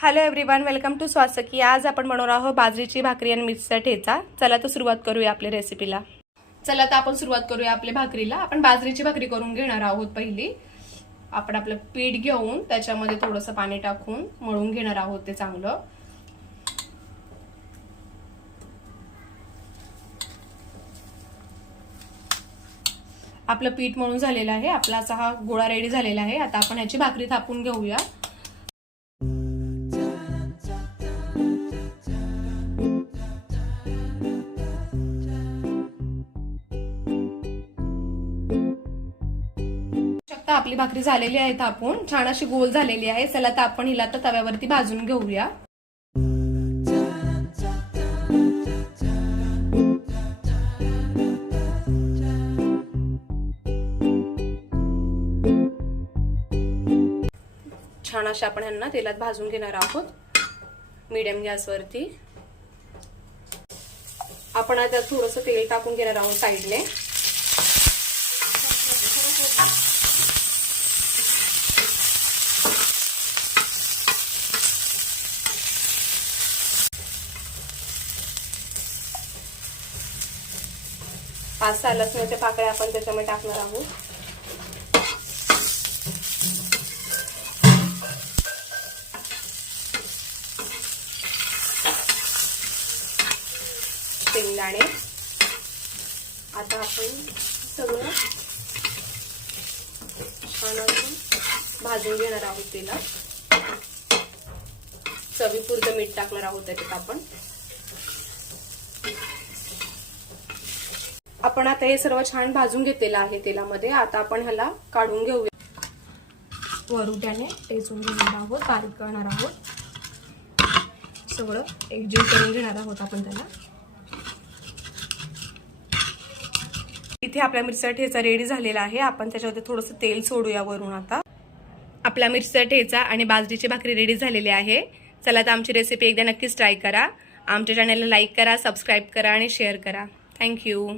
Hello everyone, welcome to स्वासकी। आज आपण बनवणार आहोत बाजरीची भाकरी आणि मिरचीचा ठेचा। चला तर सुरुवात करूया आपल्या रेसिपीला। चला तर आपण सुरुवात करूया आपल्या भाकरीला। आपण बाजरीची भाकरी करून घेणार आहोत। पहिली आपण आपलं पीठ घेऊन त्याच्यामध्ये थोडंसं पाणी टाकून मळून घेणार आहोत ते चांगलं। आपलं पीठ मळून झालेलं आहे। आपला असा हा गोळा रेडी झालेला आहे। आता आपण याची भाकरी थापून घेऊया। आपली भाकरी झालेली आहे थापून, छान अशी गोल झालेली आहे। चला तर आपण हिला तर तव्यावरती भाजून घेऊया। छान अशा आपण ह्यांना तेलात भाजून घेणार आहोत मीडियम गॅसवरती। आपण आता थोडंसं तेल टाकून घेणार आहोत साईडने। पाच सहा लसणाच्या पाकळ्या आपण त्याच्यामध्ये टाकणार आहोत। शेंगदाणे आता आपण सगळं छान असं भाजून घेणार आहोत तेलात। चवीपुरतं मीठ टाकणार आहोत त्याच्यात आपण आता हे सर्व छान भाजून घेतलेलं आहे तेलामध्ये। आता आपण ह्याला काढून घेऊया। वरुट्याने टेचून घेणार आहोत, बारीक करणार आहोत, सगळं एकजीव करून घेणार आहोत आपण त्याला। इथे आपल्या मिरचीचा ठेचा रेडी झालेला आहे। आपण त्याच्यामध्ये थोडंसं तेल सोडूया वरून। आता आपला मिरचीचा ठेचा आणि बाजरीची भाकरी रेडी झालेली आहे। चला तर आमची रेसिपी एकदा नक्कीच ट्राय करा। आमच्या चॅनलला लाईक करा, सबस्क्राईब करा आणि शेअर करा। थँक्यू।